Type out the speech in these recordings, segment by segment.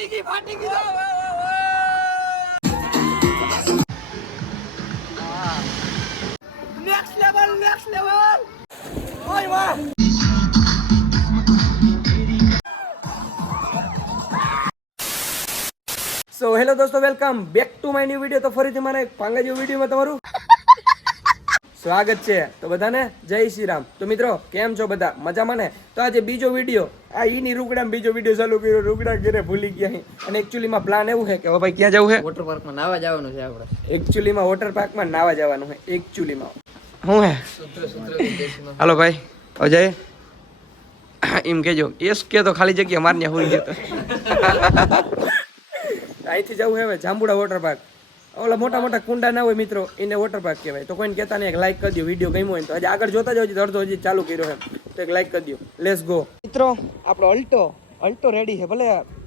ફાટી ગઈ next level ઓય વાહ સો હેલો દોસ્તો welcome back to my new video. તો ફરીથી મારા એક પાંગા જેવું વિડીયોમાં તમારું સ્વાગત છે. તો બધાને જય શ્રી રામ. તો મિત્રો કેમ છો બધા મજામાં ને? તો આજે બીજો વિડીયો આ ઈની રૂગડામાં બીજો વિડીયો ચાલુ કર્યો. રૂગડા ઘરે ભૂલી ગયા અને એકચ્યુઅલીમાં પ્લાન એવું છે કે હવે ભાઈ ક્યાં જવું છે? વોટર પાર્કમાં નાવા જવાનું છે આપણે. એકચ્યુઅલીમાં વોટર પાર્કમાં નાવા જવાનું છે એકચ્યુઅલીમાં. શું હે હાલો ભાઈ અજય એમ કેજો એસ કે તો ખાલી જગ્યા મારને હોઈ જતો. અહીંથી જવું હવે જાંબુડા વોટર પાર્ક. ઓલા મોટા મોટા કુંડા ના હોય મિત્રો એને વોટર પાર્ક કહેવાય. તો કોઈને કહેતા નહીં, એક લાઈક કરી દો. વિડીયો ગમ્યો હોય તો હજી આગળ જોતા જાવ, અડધો હજી ચાલુ કર્યો છે તો એક લાઈક કરી દો. લેટ્સ ગો મિત્રો. આપણો અલ્ટો રેડી છે.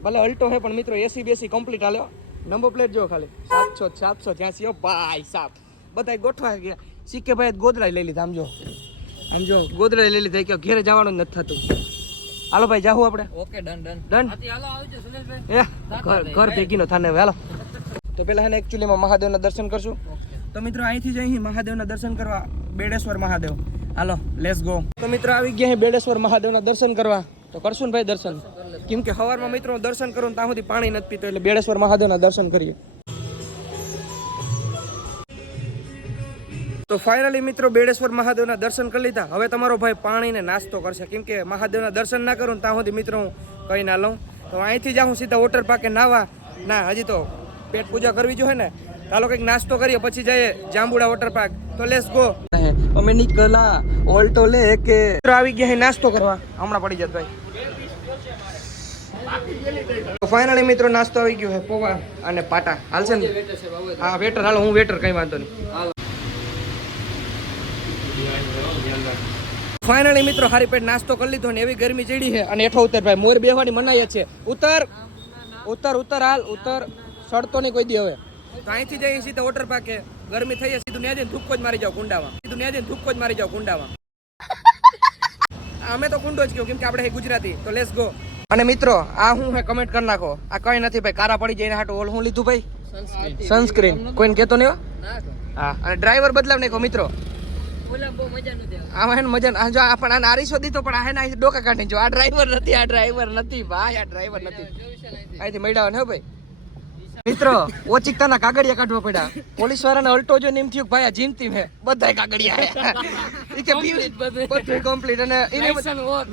ભલે અલ્ટો છે પણ મિત્રો એસી બેસી કમ્પ્લીટ હાલ્યો. નંબર પ્લેટ જો ખાલી 783 ભાઈ સાહેબ બધા ગોઠવા ગયા. સિક્કે ભાઈ ગોદડા લઈ લીધા. આમ જો ગોદડા લઈ લીધા કે ઘેરે જવાનું નથી થતું. હાલો ભાઈ જાહું આપણે. ઓકે ડન હાલો આવજો સુરેશભાઈ. ઘર ભેગીનો થાને હાલો. તો પેલા એને એકચ્યુઅલીમાં મહાદેવના દર્શન કરશું. તો મિત્રો અહીંથી જઈ મહાદેવના દર્શન કરવા બેડેશ્વર મહાદેવ. હાલો લેટ્સ ગો. તો મિત્રો આવી ગયા બેડેશ્વર મહાદેવના દર્શન કરવા. તો કરશું ને ભાઈ દર્શન, કેમ કે સવારમાં મિત્રો દર્શન કરું ત્યાં સુધી પાણી નથી પીતો એટલે બેડેશ્વર મહાદેવના દર્શન કરીએ. તો ફાઇનલી મિત્રો બેડેશ્વર મહાદેવના દર્શન કરી લીધા. હવે તમારો ભાઈ પાણીને નાસ્તો કરશે, કેમ કે મહાદેવના દર્શન ના કરું ત્યાં સુધી મિત્રો હું કંઈ ના લઉં. તો અહીંથી જાઉં સીધા વોટર પાર્કે નાવા. ના હજી તો પેટ પૂજા કરવી જોઈએ ને. ચાલો કંઈક નાસ્તો કરીએ પછી જઈએ જાંબુડા વોટર પાર્ક. તો લેટ્સ ગો. અમે નીકળા ઓલ્ટો લે કે આવી ગયા નાસ્તો કરવા. હમણાં પડી જત ભાઈ. તો ફાઇનલી મિત્રો નાસ્તો આવી ગયો છે. પોવા અને પાટા હાલશે ને? હા વેટર હાલો, હું વેટર કઈ વાંધો નહીં. ફાઇનલી મિત્રો હારી પેટ નાસ્તો કરી લીધો ને એવી ગરમી ચડી છે અને એઠો ઉતર ભાઈ. મોર બેહવાની મનાઈ છે. ઉતર હાલ ઉતર. સડતો નહીં કોઈ દી હવે. તો અહીંથી જઈએ સીધા વોટર પાર્કે. ગરમી થઈ સીધું ન્યા જઈને થૂક્કો જ મારી જાવ કુંડામાં. અમે તો કુંડો જ કહ્યું કેમ કે આપણે ગુજરાતી. તો લેટ્સ ગો. અને મિત્રો આ હું હે કમેન્ટ કરી નાખો. આ કઈ નથી ભાઈ, કારા પડી જાય હાટો ઓલ હું લીધું ભાઈ સનસ્ક્રીન. કોઈને કહેતો નહીં. હા અને ડ્રાઈવર બદલાવ નાખો મિત્રો. આમાં મજા જો આપણે આને આરીસો દીધો પણ આ હે ડોકા કાઢી જો. આ ડ્રાઈવર નથી ભાઈ, આ ડ્રાઈવર નથી. અહીંથી મળ્યા ને ભાઈ મિત્રો ઓચિકતાના કાગળિયા કાઢવા પડ્યા. પોલીસ વાળાને અલ્ટો જો એમ થયું ભાઈ આ જીમતી હે બધાય કાગળિયા બધું કમ્પ્લીટ. અને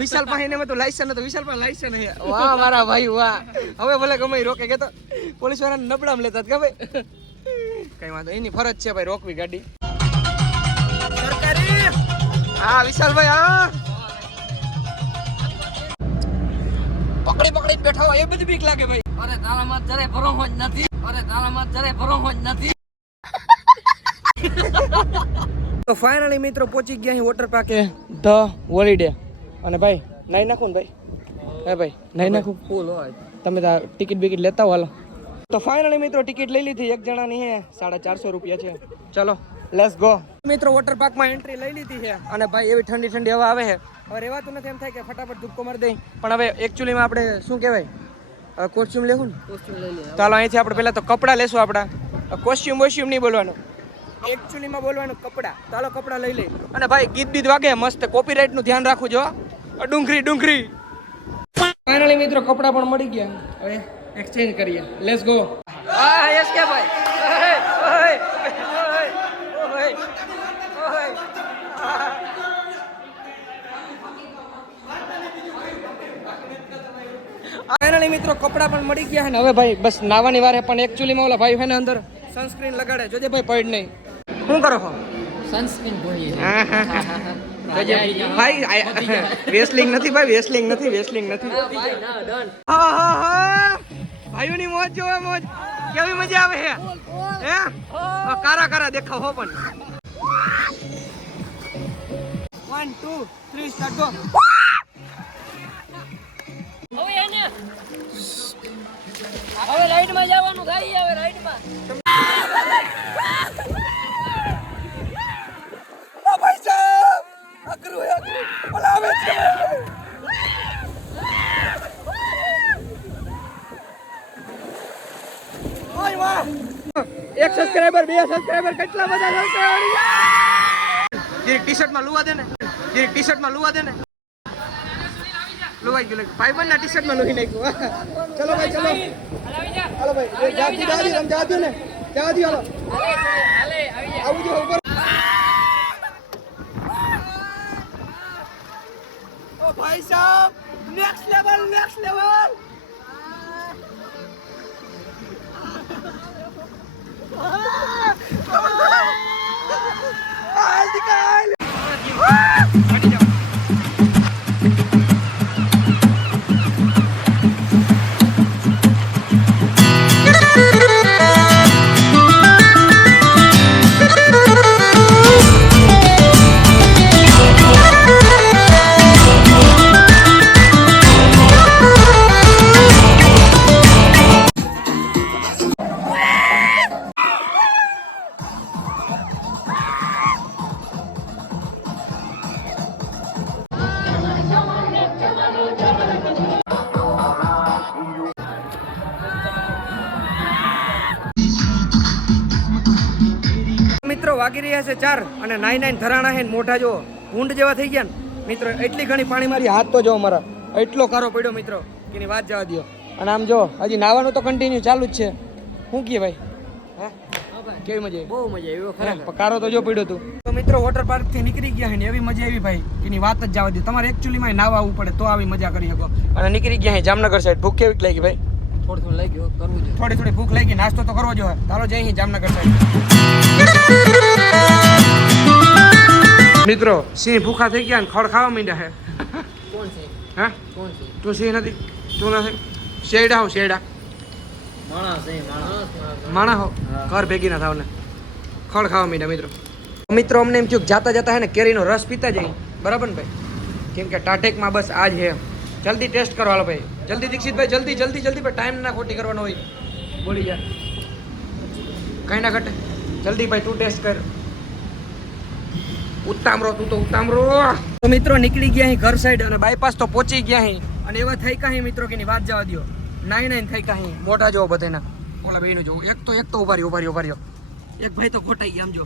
વિશાલ પાસે એને તો લાયસન્સ હતો. વિશાલ પાસે લાયસન્સ હે. વાહ મારા ભાઈ વાહ. હવે ભલે ગમે રોકે કે તો પોલીસ વાળાને નબળામ લેતા કે ભાઈ કઈ વાંધો. એની ફરજ છે ભાઈ રોકવી ગાડી સરકારી. હા વિશાલભાઈ હા પકડી બેઠા હોય એ બધી બીક લાગે ભાઈ. અરે તારામાં જરાય ભરોસો જ નથી. તો ફાઇનલી મિત્રો પહોંચી ગયા અહીં વોટર પાર્કે ધ હોલિડે. અને ભાઈ નાઈ નાખું ને ભાઈ. હે ભાઈ નાઈ નાખું ફૂલ હોય. તમે તો ટિકિટ બિકિટ લેતા હો હાલો. તો ફાઇનલી મિત્રો ટિકિટ લઈ લીધી. એક જણાની હે 450 રૂપિયા છે. ચલો લેટ્સ ગો. મિત્રો વોટર પાર્કમાં એન્ટ્રી લઈ લીધી છે અને ભાઈ એવી ઠંડી હવા આવે છે. હવે રહેવાતું નથી, એમ થાય કે ફટાફટ ધૂપકો મારી દઈ. પણ હવે એકચ્યુઅલીમાં આપણે શું કહેવાય કોસ્ટ્યુમ લેવું ને. ચાલો અહીંથી આપણે પહેલાં તો કપડાં લેશું. આપણા કોસ્ટ્યુમ નહીં બોલવાનું, એકચ્યુઅલીમાં બોલવાનું કપડાં. ચાલો કપડાં લઈ લઈ. અને ભાઈ ગીત વાગે મસ્ત. કોપીરાઇટનું ધ્યાન રાખવું જો. ડુંગરી. ફાઇનલી મિત્રો કપડાં પણ મળી ગયા. હવે એક્સચેન્જ કરીએ. Let's go. હા યસ કે ભાઈ. ફાઇનલી મિત્રો કપડાં પણ મળી ગયા. ને હવે ભાઈ બસ નાવાની વારે. પણ એકચ્યુઅલીમાં ઓલા ભાઈ છે ને અંદર સનસ્ક્રીન લગાડે જોજે ભાઈ પડ નહીં. શું કરો છો? સનસ્ક્રીન ભણીએ ભાઈ. વેસ્લિંગ નથી હા ભાઈઓની મોજ જોવા મોજ. કેવી મજા આવે હે કારા દેખાવ હો. પણ 1 2 3 સ્ટાર્ટ ગો. હવે રાઈડમાં જવાનું થાય. હવે રાઈડમાં ભાઈ સાહેબ અઘરું બોલાવે છે. એક સબસ્ક્રાઇબર, બે સબસ્ક્રાઇબર, કેટલા બધા સબસ્ક્રાઇબર. ટી શર્ટમાં લુવા દે ને, ટી શર્ટમાં લુવા દે ને. લુવાઈ ગયું, ભાઈ બંધ ના ટી શર્ટમાં લુઈ નાખ્યું. ચલો ભાઈ, ચલો હાલો ભાઈ, જાતી જાતી ને જાતી હાલો આવું જો ઉપર. ઓ ભાઈ સાહેબ, નેક્સ્ટ લેવલ, નેક્સ્ટ લેવલ. મિત્રો વાગી રહ્યા છે 4 અને 9 ધરાણા છે ને મોઢા જો ઊંડ જેવા થઈ ગયા ને મિત્રો. એટલી ઘણી પાણી મારી હાથ તો જો મારા એટલો કારો પડ્યો મિત્રો કે એની વાત જવા દો. અને આમ જો હજી નાવાનું તો કન્ટિન્યુ ચાલુ જ છે. શું કહે ભાઈ? હા કેવી મજા? બહુ મજા આવી ખરેખર. કારો તો જો પડ્યો તું. તો મિત્રો વોટર પાર્ક થી નીકળી ગયા છે ને એવી મજા આવી ભાઈ કે એની વાત જ જવા દો. તમારે એકચ્યુઅલી માં નાવા આવવું પડે તો આવી મજા કરી શકો. અને નીકળી ગયા છે જામનગર સાઈડ. ભૂખ કેવી લાગી ભાઈ? થોડી થોડી ભૂખ લાગી, નાસ્તો તો કરવો જોઈએ. ચાલો જઈએ જામનગર સાઈડ. મિત્રો સિંહ ભૂખા થઈ ગયા ને ખડ ખાવા માંડ્યા છે. કોણ છે? હા કોણ છે? તું સિંહ નથી? તું નથી? શેરડા હો, શેરડા માણા હો. ઘર ભેગી ના થાવ ને ખડ ખાવા માંડ્યા મિત્રો. મિત્રો અમને એમ થયું જાતા જતા હે ને કેરીનો રસ પીતા જઈએ, બરાબર ને ભાઈ? કેમ કે ટાટેકમાં બસ આજ હે. જલ્દી ટેસ્ટ કરો હાલો ભાઈ, જલ્દી દીક્ષિતભાઈ, જલ્દી જલ્દી જલ્દી ભાઈ, ટાઈમ ના ખોટી કરવાનો હોય. બોલી જા, કઈ ના ઘટે. જલ્દી ભાઈ તું ટેસ્ટ કર. ઉતામરો તું તો ઉતામરો. તો મિત્રો નીકળી ગયા અહીં ઘર સાઈડ અને બાયપાસ તો પહોંચી ગયા અહીં. અને એવા થઈ કાંઈ મિત્રો કે વાત જવા દો. 9 થઈ કાંઈ મોઢા જોવો બધાના. ઓલા ભાઈનું જોવું. એક તો ઉભા રહ્યો. એક ભાઈ તો ખોટાઈ ગયા, આમ જો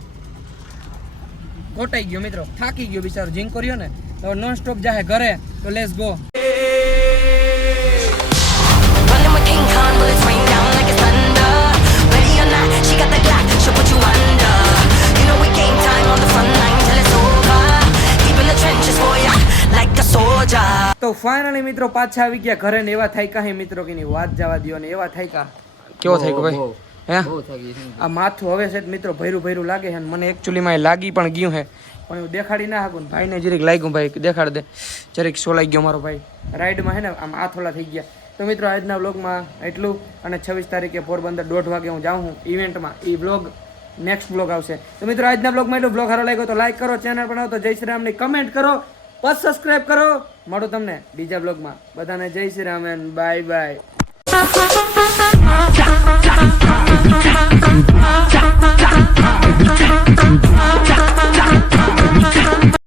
ખોટાઈ ગયો મિત્રો, થાકી ગયો બિચારો. જીંક કર્યો ને તો નોન સ્ટોપ જાહે ઘરે. તો લેટ્સ ગો. તો ફાઇનલી મિત્રો પાછા આવી ગયા ઘરે ને એવા થાય કાંઈ મિત્રો કે ની વાત જવા દો. ને એવા થાય કા કેવો થાય ભાઈ? હે આ માથું હવે છે મિત્રો ભૈરું લાગે છે. મને એકચ્યુઅલી માં લાગી પણ ગયું હે, પણ હું દેખાડી ના શકું. ભાઈને જરીક લાગ્યું, ભાઈ દેખાડ દે. જરીક સોલાઈ ગયો મારો ભાઈ રાઈડમાં, હે ને આમ આથોલા થઈ ગયા. તો મિત્રો આજના વ્લોગમાં એટલું. અને 26 તારીખે પોરબંદર 1:30 વાગે હું જાઉં છું ઇવેન્ટમાં. એ વ્લોગ નેક્સ્ટ વ્લોગ આવશે. તો મિત્રો આજના વ્લોગમાં એટલું. વ્લોગ સારો લાગ્યો તો લાઈક કરો, ચેનલ બનાવો તો જય શ્રી રામની કમેન્ટ કરો, બસ સબસ્ક્રાઇબ કરો. મળો તમને બીજા બ્લોગમાં. બધાને જય Shri Ram and bye bye.